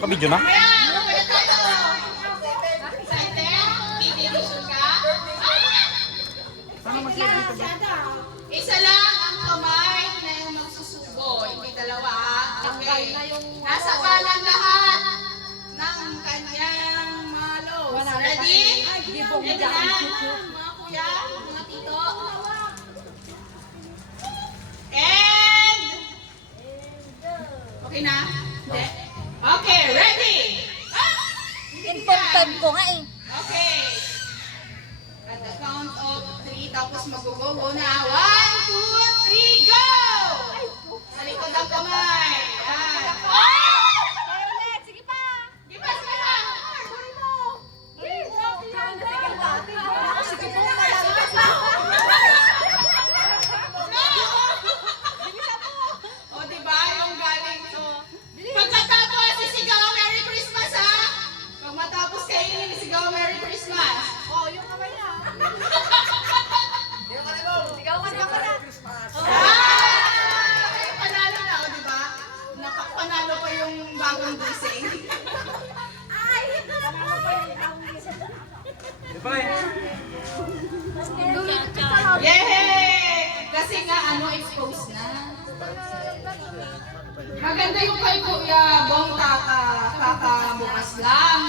Kabidyo na? Isa lang ang kamay na yung magsusubo, hindi dalawa. Okay. Nasa kanan lahat ng kanyang malos. Ready? Ready na? Mga kuya, mga tito. And... Okay na? Hindi? Okay, ready? Important ko nga eh. Okay. At the count of 3, tapos mag-go na. 1, 2, 3, go! Sa likod ang kamay. Yan. Sige pa. Di ba, sige pa? Sige po, malakas. O, di ba? Yung galing. Pagkatapos, sisigaw, Merry Christmas, ha? Pag matapos kainin, sisigaw, Merry Christmas. Yung kamay na. Sigaw ka na. Ay, panalo na, o, di ba? Panalo pa yung bagong gising. Yay! Kasi nga, expose na. Maganda yung kay Kuya Bong kakabukas lang.